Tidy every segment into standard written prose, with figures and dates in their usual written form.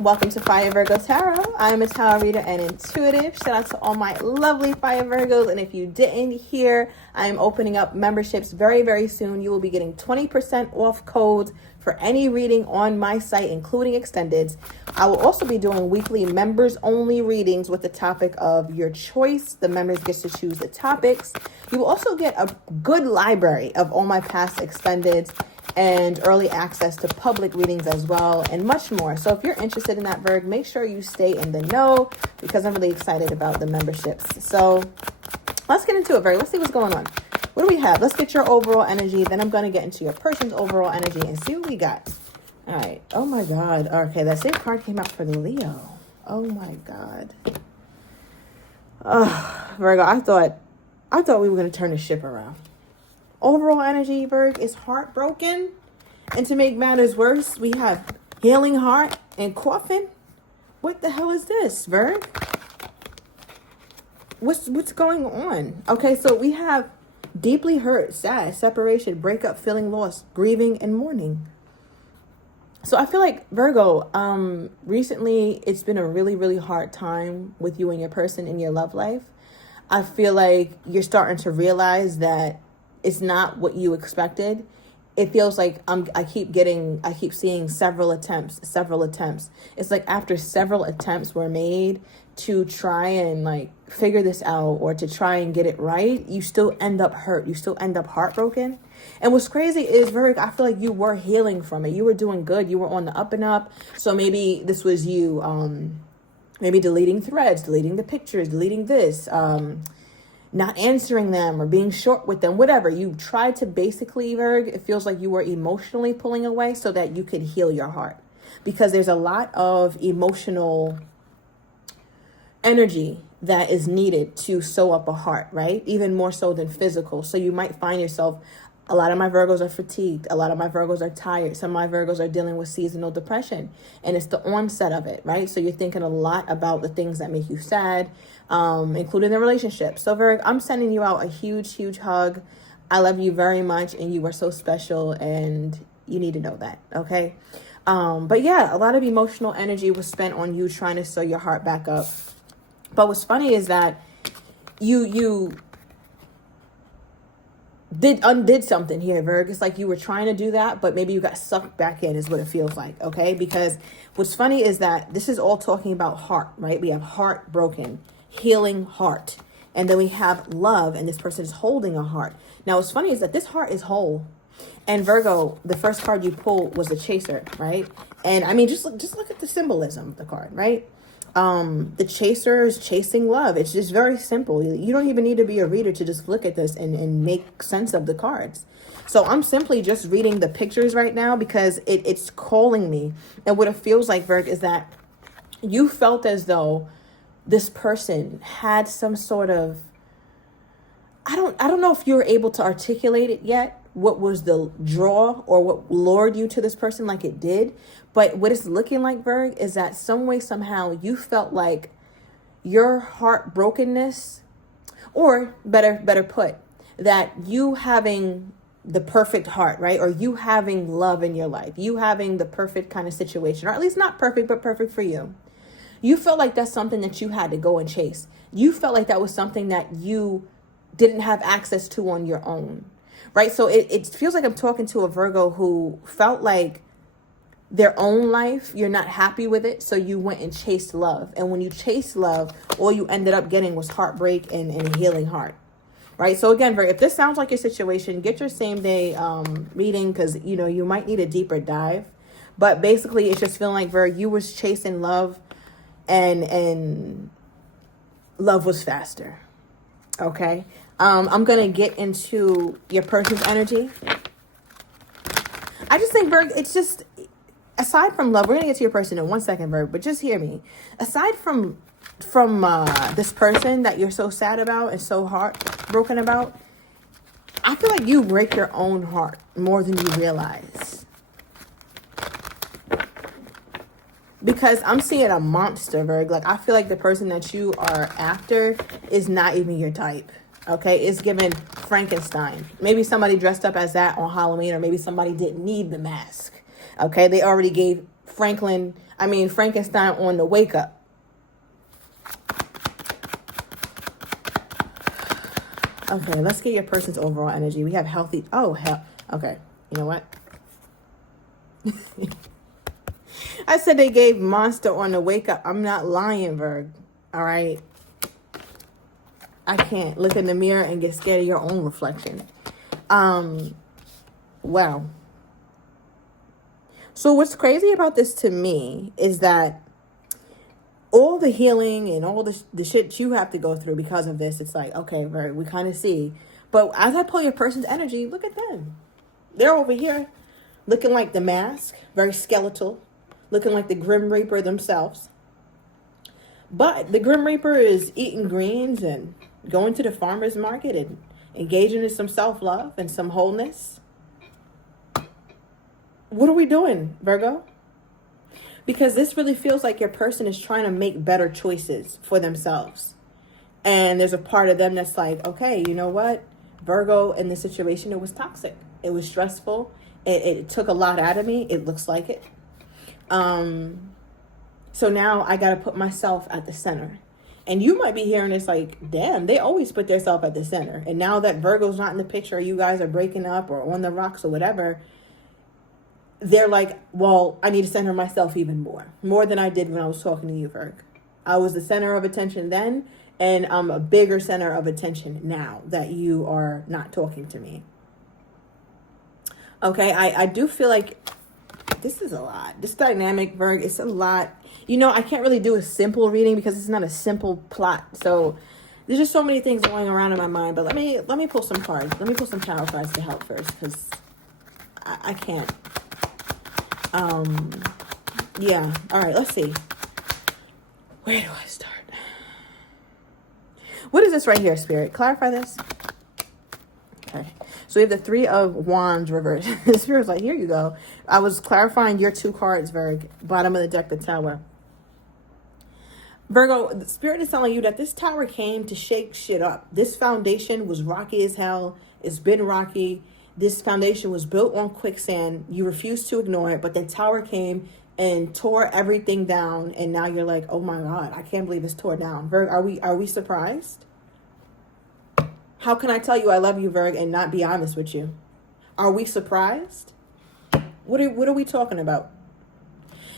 Welcome to Fire Virgo Tarot. I'm a tarot reader and intuitive. Shout out to all my lovely Fire Virgos. And if you didn't hear, I am opening up memberships very, very soon. You will be getting 20% off codes for any reading on my site, including extendeds. I will also be doing weekly members only readings with the topic of your choice. The members get to choose the topics. You will also get a good library of all my past extendeds and early access to public readings as well, and much more. So if you're interested in that, Virg, make sure you stay in the know, because I'm really excited about the memberships. So let's get into it, Virg. Let's see what's going on. What do we have? Let's get your overall energy. Then I'm going to get into your person's overall energy and see what we got. All right. Oh my God. Okay, that same card came out for the Leo. Oh my God. Virgo, I thought we were going to turn the ship around. Overall energy, Virg, is heartbroken. And to make matters worse, we have healing heart and coffin. What the hell is this, Virg? What's going on? Okay, so we have deeply hurt, sad, separation, breakup, feeling lost, grieving, and mourning. So I feel like, Virgo, recently it's been a really, really hard time with you and your person in your love life. I feel like you're starting to realize that it's not what you expected. It feels like I keep seeing several attempts. It's like after several attempts were made to try and like figure this out or to try and get it right, you still end up hurt. You still end up heartbroken. And what's crazy is, Virg, I feel like you were healing from it. You were doing good. You were on the up and up. So maybe this was you, maybe deleting threads, deleting the pictures, deleting this, not answering them or being short with them, whatever. You tried to basically, Virg, it feels like you were emotionally pulling away so that you could heal your heart. Because there's a lot of emotional energy that is needed to sew up a heart, right? Even more so than physical. So you might find yourself, a lot of my Virgos are fatigued. A lot of my Virgos are tired. Some of my Virgos are dealing with seasonal depression. And it's the onset of it, right? So you're thinking a lot about the things that make you sad, including the relationship. So Virg, I'm sending you out a huge, huge hug. I love you very much, and you are so special, and you need to know that, okay? But yeah, a lot of emotional energy was spent on you trying to sew your heart back up. But what's funny is that you undid something here, Virg. It's like you were trying to do that, but maybe you got sucked back in is what it feels like, okay? Because what's funny is that this is all talking about heart, right? We have heartbroken, healing heart. And then we have love, and this person is holding a heart. Now, what's funny is that this heart is whole. And Virgo, the first card you pulled was the chaser, right? And I mean, just look at the symbolism of the card, right? The chaser is chasing love. It's just very simple. You don't even need to be a reader to just look at this and make sense of the cards. So I'm simply just reading the pictures right now because it's calling me. And what it feels like, Virg, is that you felt as though this person had some sort of, I don't know if you're able to articulate it yet, what was the draw or what lured you to this person like it did. But what it's looking like, Virg, is that some way, somehow, you felt like your heartbrokenness, or better put, that you having the perfect heart, right? Or you having love in your life, you having the perfect kind of situation, or at least not perfect, but perfect for you. You felt like that's something that you had to go and chase. You felt like that was something that you didn't have access to on your own, right? So it feels like I'm talking to a Virgo who felt like their own life, you're not happy with it, so you went and chased love. And when you chased love, all you ended up getting was heartbreak and a healing heart, right? So again, Virgo, if this sounds like your situation, get your same day reading, because you might need a deeper dive. But basically, it's just feeling like, Virgo, you was chasing love, and love was faster. Okay, I'm gonna get into your person's energy. I just think, Virgo, it's just, aside from love, we're gonna get to your person in 1 second, Virgo, but just hear me. Aside from this person that you're so sad about and so heartbroken about, I feel like you break your own heart more than you realize. Because I'm seeing a monster, Virgo. Like, I feel like the person that you are after is not even your type. Okay, it's given Frankenstein. Maybe somebody dressed up as that on Halloween, or maybe somebody didn't need the mask. Okay, they already gave Franklin I mean, Frankenstein on the wake up. Okay, let's get your person's overall energy. We have healthy. Oh, hell. Okay, you know what? I said they gave monster on the wake up. I'm not lying, Virg. All right. I can't look in the mirror and get scared of your own reflection. Wow. So what's crazy about this to me is that all the healing and all the shit you have to go through because of this, it's like, okay, Virg, we kind of see. But as I pull your person's energy, look at them. They're over here looking like the Mask, very skeletal, looking like the Grim Reaper themselves. But the Grim Reaper is eating greens and going to the farmer's market and engaging in some self-love and some wholeness. What are we doing, Virgo? Because this really feels like your person is trying to make better choices for themselves. And there's a part of them that's like, okay, you know what? Virgo, in this situation, it was toxic. It was stressful. It took a lot out of me. It looks like it. So now I got to put myself at the center. And you might be hearing this like, damn, they always put themselves at the center. And now that Virgo's not in the picture, or you guys are breaking up or on the rocks or whatever, they're like, well, I need to center myself even more than I did when I was talking to you, Virg. I was the center of attention then, and I'm a bigger center of attention now that you are not talking to me. Okay, I do feel like this is a lot. This dynamic, Virg, it's a lot. You know, I can't really do a simple reading because it's not a simple plot. So there's just so many things going around in my mind. But let me pull some cards. Let me pull some tarot cards to help first, because I can't. Yeah. All right, let's see. Where do I start? What is this right here, Spirit? Clarify this. Okay. So we have the Three of Wands reversed. The Spirit's like, here you go. I was clarifying your two cards, Virg. Bottom of the deck, the Tower. Virgo, the Spirit is telling you that this Tower came to shake shit up. This foundation was rocky as hell. It's been rocky. This foundation was built on quicksand. You refused to ignore it, but the Tower came and tore everything down. And now you're like, oh my God, I can't believe it's tore down. Virg, are we surprised? How can I tell you I love you, Virg, and not be honest with you? Are we surprised? What are we talking about?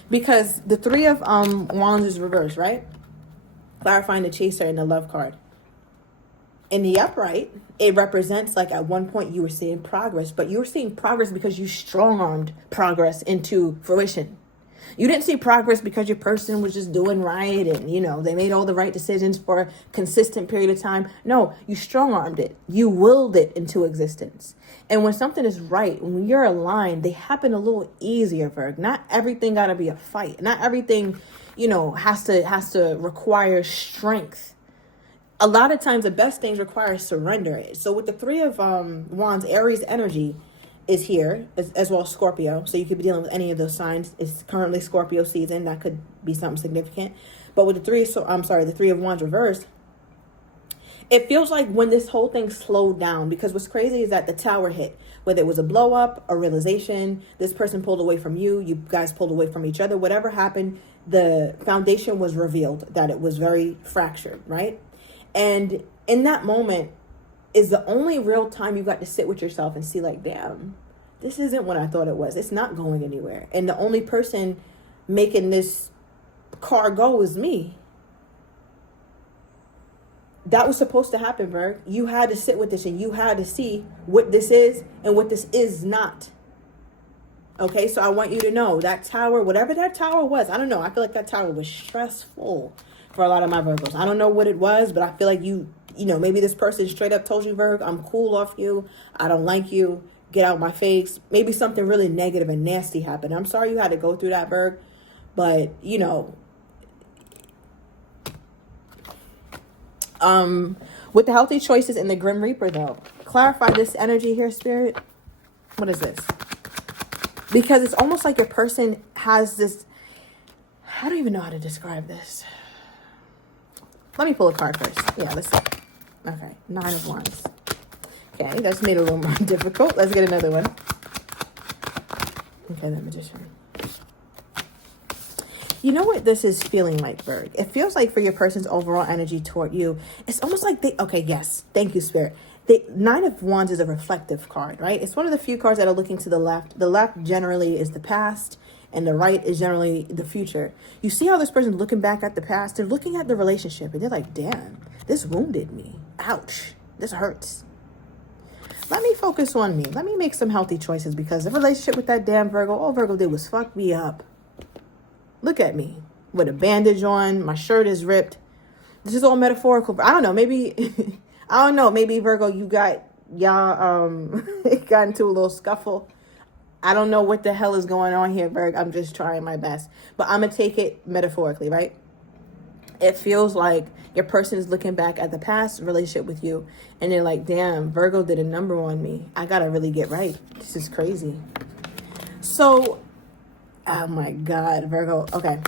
Because the Three of Wands is reversed, right? Clarifying the Chaser and the Love card. In the upright, it represents like at one point you were seeing progress, but you were seeing progress because you strong-armed progress into fruition. You didn't see progress because your person was just doing right and, you know, they made all the right decisions for a consistent period of time. No, you strong-armed it. You willed it into existence. And when something is right, when you're aligned, they happen a little easier, Virg. Not everything got to be a fight. Not everything, you know, has to require strength. A lot of times the best things require surrender. So with the Three of Wands, Aries energy is here, as well as Scorpio. So you could be dealing with any of those signs. It's currently Scorpio season. That could be something significant. But with the the Three of Wands reversed, it feels like when this whole thing slowed down, because what's crazy is that the Tower hit, whether it was a blow up, a realization, this person pulled away from you, you guys pulled away from each other, whatever happened, the foundation was revealed that it was very fractured, right? And in that moment is the only real time you got to sit with yourself and see like, damn, this isn't what I thought it was. It's not going anywhere. And the only person making this car go is me. That was supposed to happen, Virg. You had to sit with this and you had to see what this is and what this is not. Okay, so I want you to know that Tower, whatever that Tower was, I don't know. I feel like that Tower was stressful for a lot of my Virgos. I don't know what it was, but I feel like you know, maybe this person straight up told you, Virg, I'm cool off you. I don't like you. Get out my face. Maybe something really negative and nasty happened. I'm sorry you had to go through that, Virg. But, you know, with the healthy choices in the Grim Reaper, though, clarify this energy here, Spirit. What is this? Because it's almost like your person has this, I don't even know how to describe this. Let me pull a card first. Yeah, let's see. Okay, Nine of Wands. Okay, that's made it a little more difficult. Let's get another one. Okay, the Magician. You know what this is feeling like, Berg? It feels like for your person's overall energy toward you, it's almost like okay, yes, thank you, Spirit. The Nine of Wands is a reflective card, right? It's one of the few cards that are looking to the left. The left generally is the past, and the right is generally the future. You see how this person's looking back at the past? They're looking at the relationship, and they're like, damn, this wounded me. Ouch, this hurts. Let me focus on me. Let me make some healthy choices, because the relationship with that damn Virgo, all Virgo did was fuck me up. Look at me with a bandage on. My shirt is ripped. This is all metaphorical. I don't know. Maybe, I don't know. Maybe Virgo, y'all got into a little scuffle. I don't know what the hell is going on here, Virgo. I'm just trying my best. But I'm going to take it metaphorically, right? It feels like your person is looking back at the past relationship with you, and they're like, damn, Virgo did a number on me. I got to really get right. This is crazy. So, oh my God, Virgo. Okay.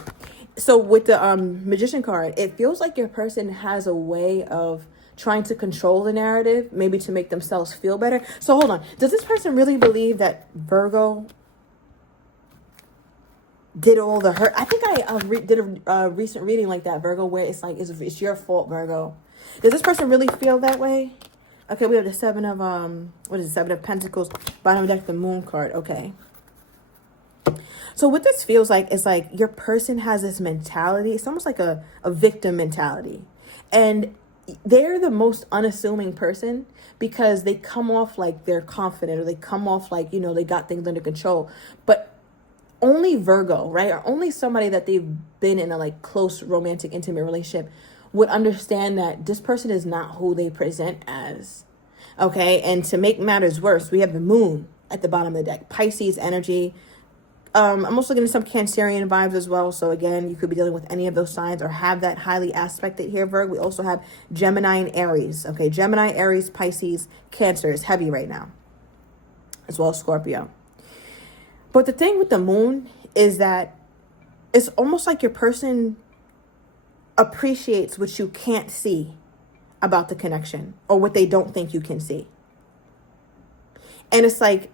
So with the Magician card, it feels like your person has a way of trying to control the narrative, maybe to make themselves feel better. So hold on. Does this person really believe that Virgo did all the hurt? I think I did a recent reading like that, Virgo, where it's like, it's your fault, Virgo. Does this person really feel that way? Okay, we have the Seven of, Seven of Pentacles, bottom of the deck, the Moon card. Okay. So what this feels like is like your person has this mentality. It's almost like a victim mentality. And they're the most unassuming person because they come off like they're confident, or they come off like, they got things under control. But only Virgo, right? Or only somebody that they've been in a like close, romantic, intimate relationship would understand that this person is not who they present as. Okay. And to make matters worse, we have the Moon at the bottom of the deck, Pisces energy. I'm also getting some Cancerian vibes as well. So again, you could be dealing with any of those signs or have that highly aspected here, Virgo. We also have Gemini and Aries. Okay, Gemini, Aries, Pisces, Cancer is heavy right now, as well as Scorpio. But the thing with the Moon is that it's almost like your person appreciates what you can't see about the connection, or what they don't think you can see. And it's like,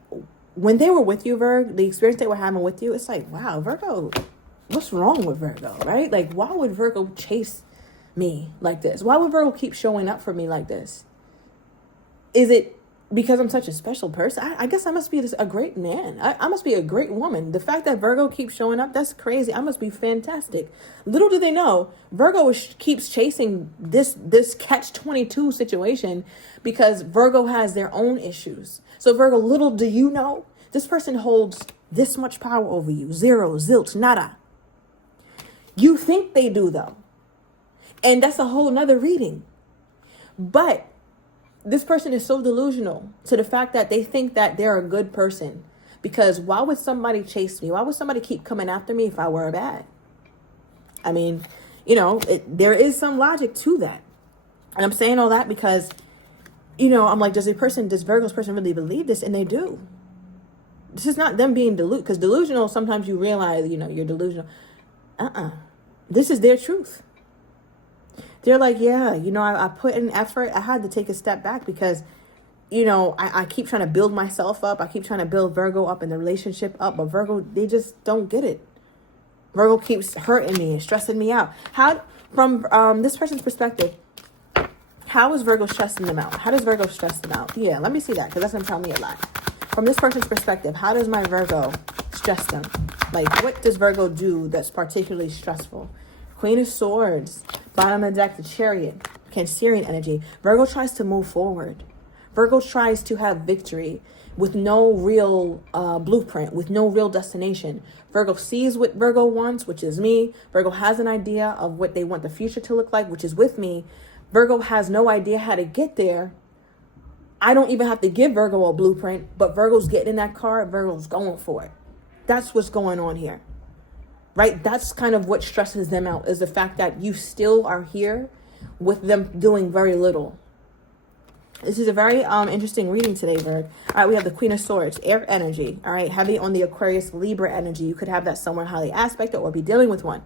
when they were with you, Virgo, the experience they were having with you, it's like, wow, Virgo, what's wrong with Virgo, right? Like, why would Virgo chase me like this? Why would Virgo keep showing up for me like this? Is it because I'm such a special person? I guess I must be a great man. I must be a great woman. The fact that Virgo keeps showing up, that's crazy. I must be fantastic. Little do they know, Virgo keeps chasing this catch-22 situation because Virgo has their own issues. So Virgo, little do you know, this person holds this much power over you. Zero, zilch, nada. You think they do, though. And that's a whole nother reading. But this person is so delusional to the fact that they think that they're a good person. Because why would somebody chase me? Why would somebody keep coming after me if I were bad? I mean, there is some logic to that. And I'm saying all that because, I'm like, does Virgo's person really believe this? And they do. This is not them being delusional. Because delusional, sometimes you realize, you're delusional. This is their truth. They're like, yeah, I put in effort. I had to take a step back because, I keep trying to build myself up. I keep trying to build Virgo up and the relationship up. But Virgo, they just don't get it. Virgo keeps hurting me and stressing me out. From this person's perspective, how is Virgo stressing them out? How does Virgo stress them out? Yeah, let me see that, because that's going to tell me a lot. From this person's perspective, how does my Virgo stress them? Like, what does Virgo do that's particularly stressful? Queen of Swords, bottom of the deck, the Chariot, Cancerian energy. Virgo tries to move forward. Virgo tries to have victory with no real blueprint, with no real destination. Virgo sees what Virgo wants, which is me. Virgo has an idea of what they want the future to look like, which is with me. Virgo has no idea how to get there. I don't even have to give Virgo a blueprint, but Virgo's getting in that car. Virgo's going for it. That's what's going on here, right? That's kind of what stresses them out, is the fact that you still are here with them doing very little. This is a very interesting reading today, Virgo. All right, we have the Queen of Swords, air energy. All right, heavy on the Aquarius, Libra energy. You could have that somewhere highly aspected or be dealing with one.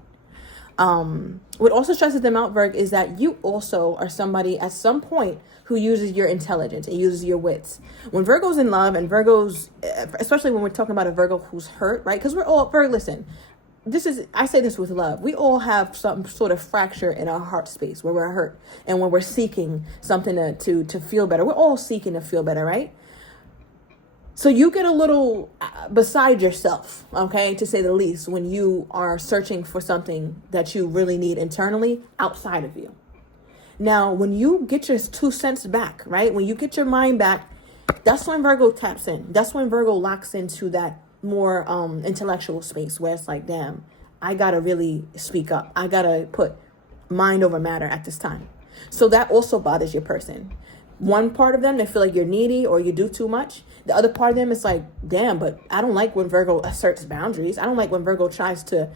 What also stresses them out, Virgo, is that you also are somebody at some point who uses your intelligence and uses your wits. When Virgo's in love, and Virgo's, especially when we're talking about a Virgo who's hurt, right? Because we're all, Virgo, listen, I say this with love. We all have some sort of fracture in our heart space where we're hurt and when we're seeking something to feel better. We're all seeking to feel better, right? So you get a little beside yourself, okay, to say the least, when you are searching for something that you really need internally outside of you. Now, when you get your 2 cents back, right, when you get your mind back, that's when Virgo taps in. That's when Virgo locks into that more intellectual space where it's like, damn, I got to really speak up. I got to put mind over matter at this time. So that also bothers your person. One part of them, they feel like you're needy or you do too much. The other part of them is like, damn, but I don't like when Virgo asserts boundaries. I don't like when Virgo tries to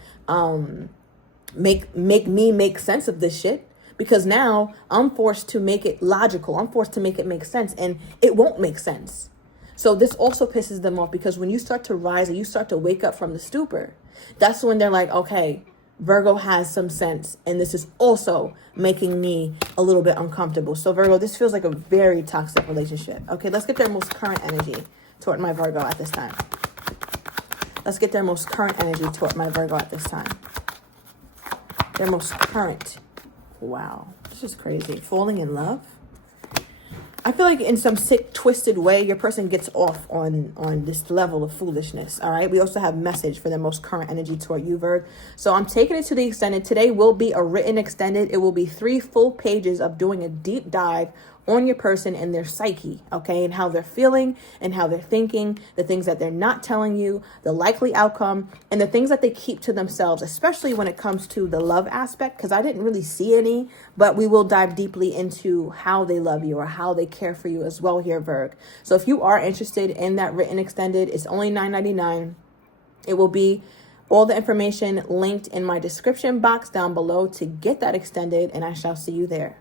make me make sense of this shit, because now I'm forced to make it logical. I'm forced to make it make sense, and it won't make sense. So this also pisses them off, because when you start to rise and you start to wake up from the stupor, that's when they're like, okay, Virgo has some sense, and this is also making me a little bit uncomfortable. So Virgo, this feels like a very toxic relationship. Okay, let's get their most current energy toward my Virgo at this time. Let's get their most current energy toward my Virgo at this time. Their most current. Wow, this is crazy. Falling in love? I feel like in some sick, twisted way, your person gets off on this level of foolishness, all right? We also have message for the most current energy toward you, Virg. So I'm taking it to the extended. Today will be a written extended. It will be 3 full pages of doing a deep dive on your person and their psyche, okay? And how they're feeling and how they're thinking, the things that they're not telling you, the likely outcome, and the things that they keep to themselves, especially when it comes to the love aspect, because I didn't really see any, but we will dive deeply into how they love you or how they care for you as well here, Virg. So if you are interested in that written extended, it's only $9.99. It will be all the information linked in my description box down below to get that extended, and I shall see you there.